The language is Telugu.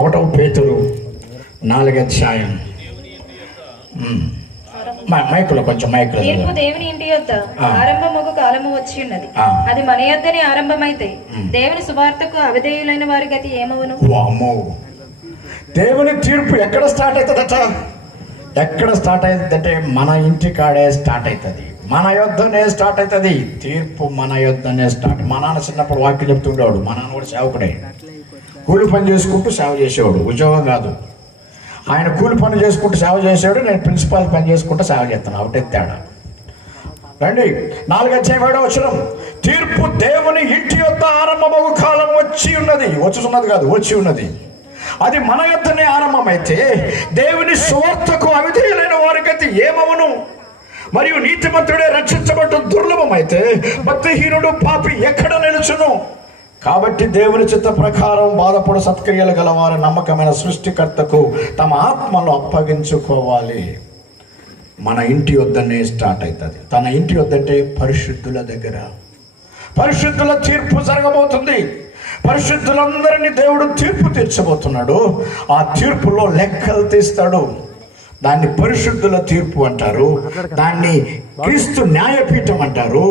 ఒకటవ పేతురు 4వ అధ్యాయం. మైకులో కొంచెం మైకులో. తీర్పు దేవుని ఇంటి యొద్ద ఆరంభముగు కాలము వచ్చి ఉన్నది. అది మన యొద్దనే ఆరంభమైతే దేవుని సువార్తకు అవిధేయులైన వారి గతి ఏమవును? వామ్మో, దేవుని తీర్పు ఎక్కడ స్టార్ట్ అవుతుందట? ఎక్కడ స్టార్ట్ అవుతుందంటే మన ఇంటి కాడే స్టార్ట్ అవుతుంది, మన యొద్దనే స్టార్ట్ అవుతుంది. తీర్పు మన యొద్దనే స్టార్ట్. మా నాన్న చిన్నప్పుడు వాక్యం చెప్తుండేవాడు. మా నాన్న కూడా సేవకుడే, కూలి పని చేసుకుంటూ సేవ చేసేవాడు, ఉద్యోగం కాదు. ఆయన కూలి పని చేసుకుంటూ సేవ చేసేవాడు, నేను ప్రిన్సిపాల్ పని చేసుకుంటూ సేవ చేస్తాను. ఒకటే తేడా. రండి, 4వ అధ్యాయం 7వ వచనం. తీర్పు దేవుని ఇంటి యొద్ద ఆరంభమగు కాలం వచ్చి ఉన్నది. వచ్చుతున్నది కాదు, వచ్చి ఉన్నది. అది మన యొద్దనే ఆరంభమైతే దేవుని సువార్తకు అవిధేయులైన వారి గతి ఏమవును? మరియు నీతిమంతుడే రక్షించబట్టు దుర్లభమైతే భక్తిహీనుడు పాపి ఎక్కడ నిలుచును? కాబట్టి దేవుని చిత్త ప్రకారం బాధపడు సత్క్రియలు గలవారు నమ్మకమైన సృష్టికర్తకు తమ ఆత్మను అప్పగించుకోవాలి. మన ఇంటి వద్దనే స్టార్ట్ అవుతుంది. తన ఇంటి వద్దంటే పరిశుద్ధుల దగ్గర. పరిశుద్ధుల తీర్పు జరగబోతుంది. పరిశుద్ధులందరినీ దేవుడు తీర్పు తీర్చబోతున్నాడు. ఆ తీర్పులో లెక్కలు తీస్తాడు. దాన్ని పరిశుద్ధుల తీర్పు అంటారు, దాన్ని క్రీస్తు న్యాయపీఠం అంటారు.